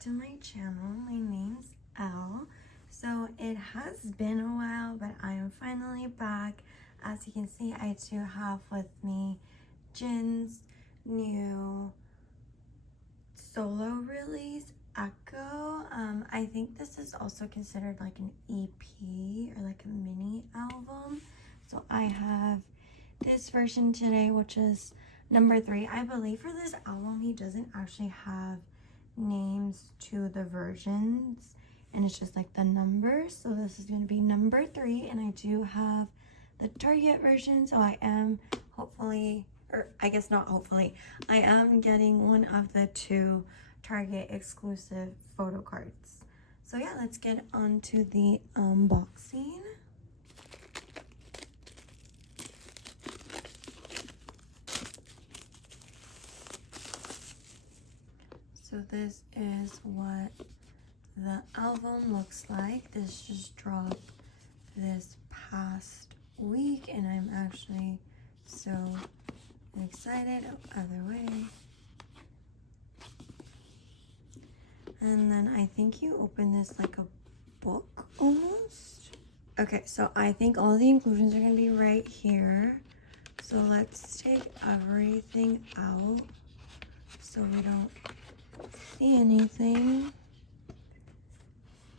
to my channel. My name's Elle. So it has been a while, but I am finally back. As you can see, I do have with me Jin's new solo release, Echo. I think this is also considered like an EP or like a mini album. So I have this version today, which is number 3. I believe for this album he doesn't actually have names to the versions, and it's just like the numbers. So this is going to be number 3, and I do have the Target version, so I am hopefully, or I guess not hopefully, I am getting one of the 2 Target exclusive photo cards. So yeah, let's get on to the unboxing. So this is what the album looks like. This just dropped this past week, and I'm actually so excited. Other way. And then I think you open this like a book almost. Okay, so I think all the inclusions are going to be right here. So let's take everything out so we don't see anything.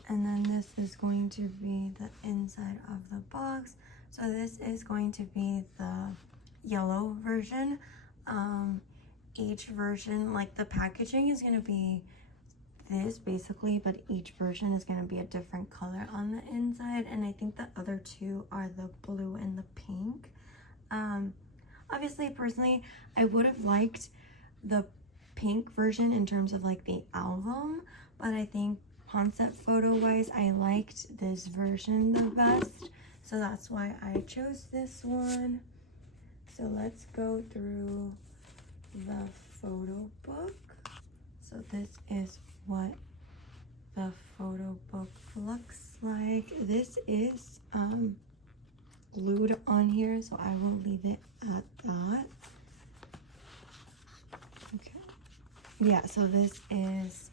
And then this is going to be the inside of the box. So this is going to be the yellow version. Each version, like the packaging is going to be this basically, but each version is going to be a different color on the inside, and I think the other 2 are the blue and the pink. Obviously, personally, I would have liked the pink version in terms of like the album, but I think concept photo wise I liked this version the best, so that's why I chose this one. So let's go through the photo book. So this is what the photo book looks like. This is glued on here, so I will leave it at that. Okay, yeah, so this is,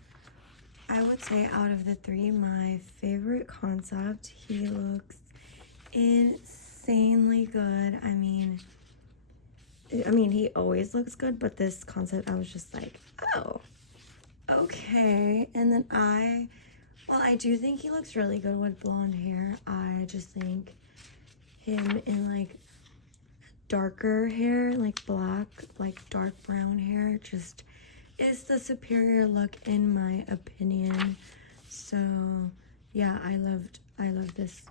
I would say, out of the 3, my favorite concept. He looks insanely good. I mean he always looks good, but this concept I was just like, oh, okay. And then I do think he looks really good with blonde hair. I just think him in like darker hair, like black, like dark brown hair, just is the superior look in my opinion. So yeah, I loved this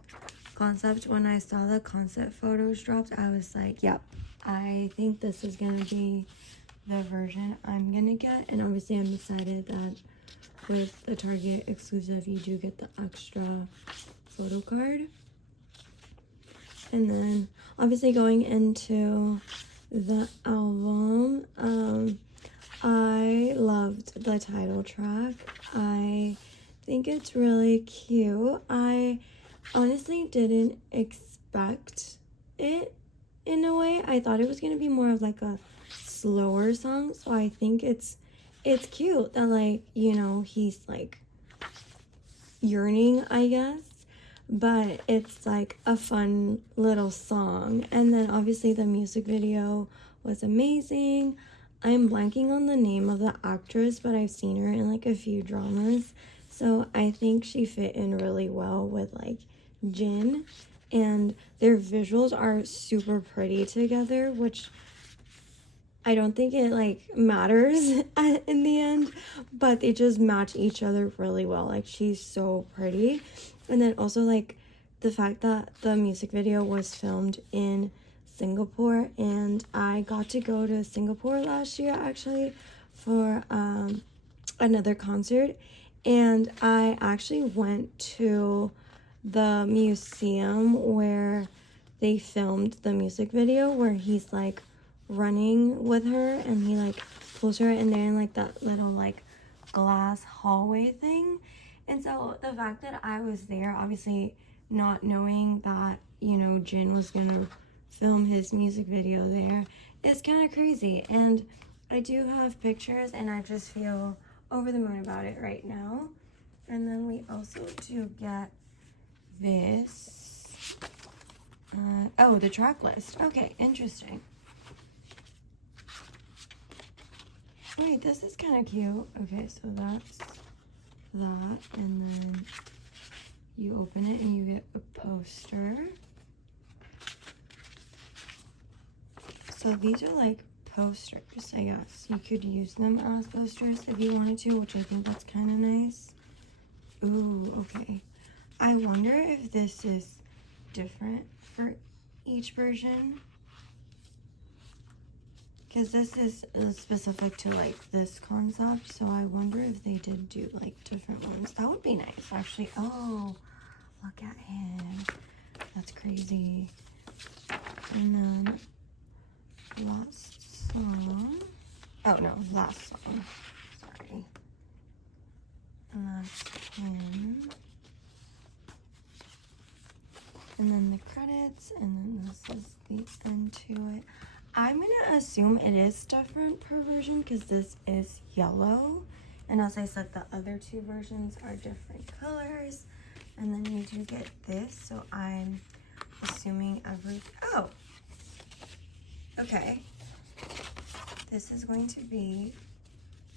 concept. When I saw the concept photos dropped, I was like, yep, I think this is gonna be the version I'm gonna get. And obviously I'm excited that with the Target exclusive you do get the extra photo card. And then obviously going into the album, I loved the title track. I think it's really cute. I honestly didn't expect it in a way. I thought it was going to be more of like a slower song, so I think it's cute that, like, you know, he's like yearning, I guess, but it's like a fun little song. And then obviously the music video was amazing. I'm blanking on the name of the actress, but I've seen her in like a few dramas, so I think she fit in really well with like Jin, and their visuals are super pretty together, which I don't think it like matters in the end, but they just match each other really well. Like, she's so pretty. And then also like the fact that the music video was filmed in Singapore, and I got to go to Singapore last year actually for another concert, and I actually went to the museum where they filmed the music video, where he's like running with her and he like pulls her in there in like that little like glass hallway thing. And so the fact that I was there, obviously not knowing that, you know, Jin was gonna film his music video there, is kind of crazy. And I do have pictures, and I just feel over the moon about it right now. And then we also do get this. Oh, the track list. Okay, interesting. Wait, this is kind of cute. Okay, so that's that. And then you open it and you get a poster. So these are like posters, I guess. You could use them as posters if you wanted to, which I think that's kind of nice. Ooh, okay. I wonder if this is different for each version. Because this is specific to like this concept, so I wonder if they did do like different ones. That would be nice, actually. Oh, look at him. That's crazy. And then last song. Oh no, last song. Sorry. And that's him. And then the credits, and then this is the end to it. I'm gonna assume it is different per version because this is yellow. And as I said, the other two versions are different colors. And then you do get this, so I'm assuming oh, okay. This is going to be,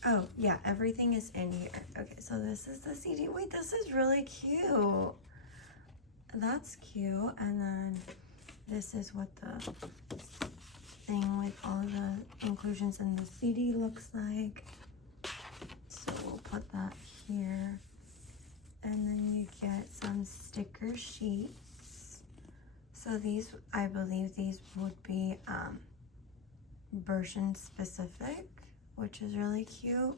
oh yeah, everything is in here. Okay, so this is the CD. Wait, this is really cute. That's cute. And then this is what the thing with all the inclusions in the CD looks like. So we'll put that here. And then you get some sticker sheets. So these, I believe these would be version specific, which is really cute.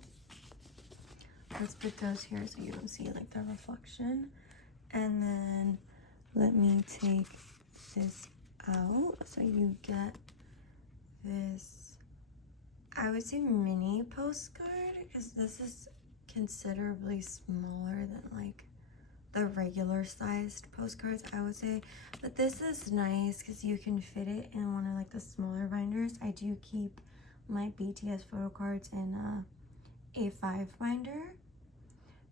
Let's put those here so you don't see like the reflection. And then let me take this out. So you get this, I would say mini postcard, because this is considerably smaller than like the regular sized postcards, I would say. But this is nice because you can fit it in one of like the smaller binders. I do keep my BTS photo cards in a A5 binder,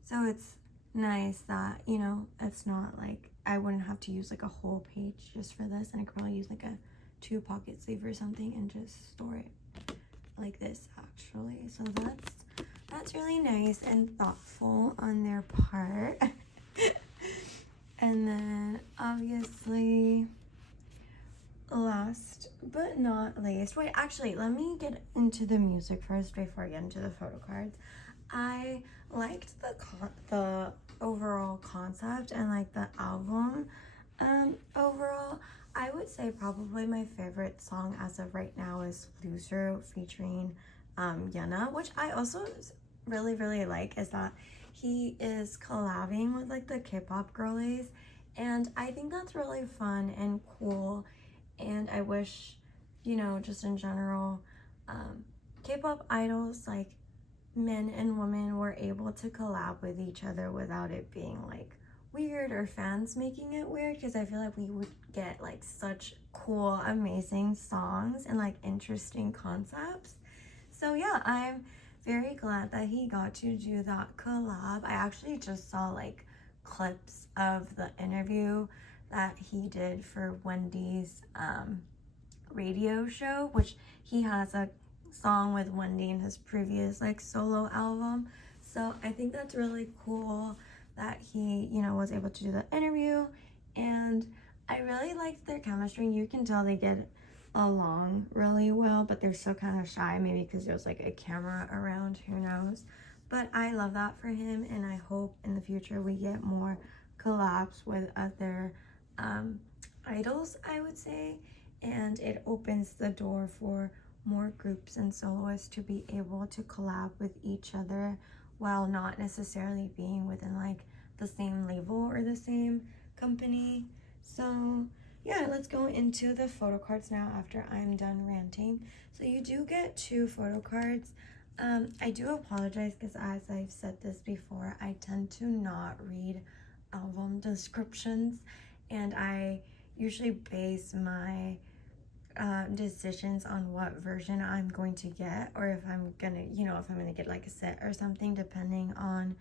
so it's nice that, you know, it's not like I wouldn't have to use like a whole page just for this, and I could probably use like a 2-pocket sleeve or something and just store it like this actually. So that's really nice and thoughtful on their part. And then obviously last but not least, wait, actually let me get into the music first before I get into the photo cards. I liked the overall concept and like the album overall. I would say probably my favorite song as of right now is Loser featuring yellowe, which I also really like, is that he is collabing with like the K-pop girlies, and I think that's really fun and cool. And I wish, you know, just in general, K-pop idols, like men and women, were able to collab with each other without it being like weird or fans making it weird, because I feel like we would get like such cool, amazing songs and like interesting concepts. So yeah, I'm very glad that he got to do that collab. I actually just saw like clips of the interview that he did for Wendy's radio show, which he has a song with Wendy in his previous like solo album. So I think that's really cool that he, you know, was able to do the interview, and I really liked their chemistry. You can tell they get along really well, but they're still kind of shy, maybe because there's like a camera around, who knows. But I love that for him, and I hope in the future we get more collabs with other idols, I would say, and it opens the door for more groups and soloists to be able to collab with each other while not necessarily being within like the same label or the same company. So yeah, let's go into the photo cards now after I'm done ranting. So you do get 2 photo cards. I do apologize because, as I've said this before, I tend to not read album descriptions, and I usually base my decisions on what version I'm going to get, or if I'm gonna, you know, if I'm gonna get like a set or something, depending on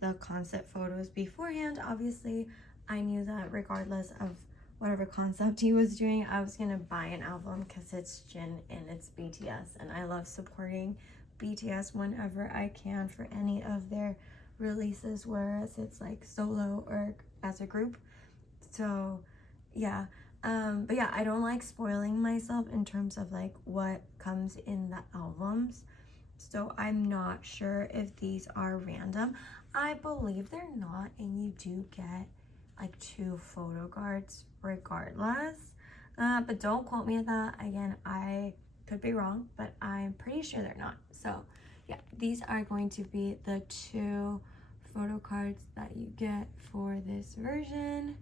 the concept photos beforehand. Obviously, I knew that regardless of whatever concept he was doing, I was gonna buy an album because it's Jin and it's BTS, and I love supporting BTS whenever I can for any of their releases, whereas it's like solo or as a group. So yeah, but yeah, I don't like spoiling myself in terms of like what comes in the albums, so I'm not sure if these are random. I believe they're not, and you do get like 2 photo cards regardless, but don't quote me at that. Again, I could be wrong, but I'm pretty sure they're not. So yeah, these are going to be the 2 photo cards that you get for this version.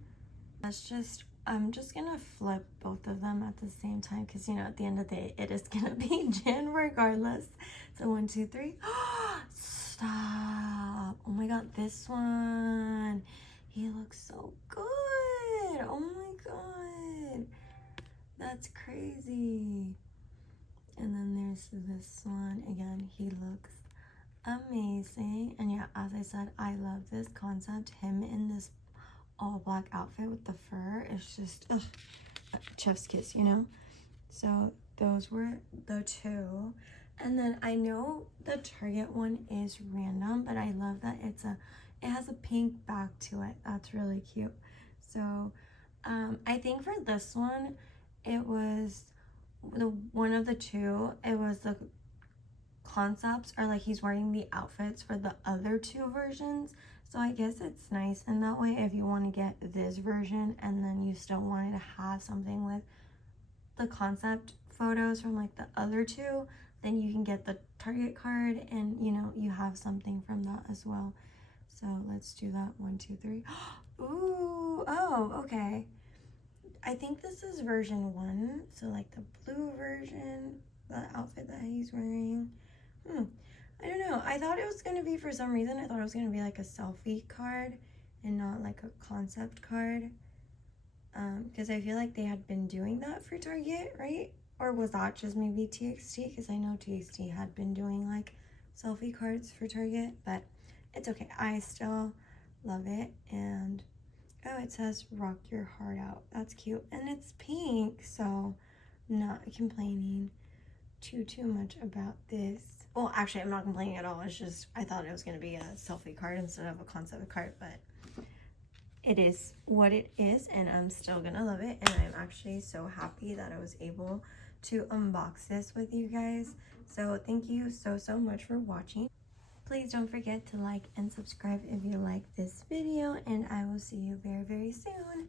I'm just gonna flip both of them at the same time, because you know, at the end of the day, it is gonna be Jin regardless. So 1, 2, 3. Stop. Oh my god, this one, he looks so good. Oh my god, that's crazy. And then there's this one again, he looks amazing. And yeah, as I said, I love this concept. Him in this all black outfit with the fur, it's just chef's kiss, you know. So those were the 2. And then I know the Target one is random, but I love that it has a pink back to it. That's really cute. So I think for this one, it was one of the 2. It was the concepts, or like he's wearing the outfits for the other 2 versions. So I guess it's nice in that way if you want to get this version and then you still wanted to have something with the concept photos from like the other 2, then you can get the Target card and you know, you have something from that as well. So let's do that. 1, 2, 3. Ooh, oh, okay. I think this is version 1, so like the blue version, the outfit that he's wearing. I don't know. I thought it was going to be, for some reason, I thought it was going to be like a selfie card and not like a concept card. Because I feel like they had been doing that for Target, right? Or was that just maybe TXT? Because I know TXT had been doing like selfie cards for Target, but it's okay. I still love it. And oh, it says rock your heart out. That's cute. And it's pink, so I'm not complaining too much about this. Well, actually, I'm not complaining at all. It's just, I thought it was going to be a selfie card instead of a concept card, but it is what it is, and I'm still going to love it. And I'm actually so happy that I was able to unbox this with you guys. So thank you so much for watching. Please don't forget to like and subscribe if you like this video, and I will see you very soon.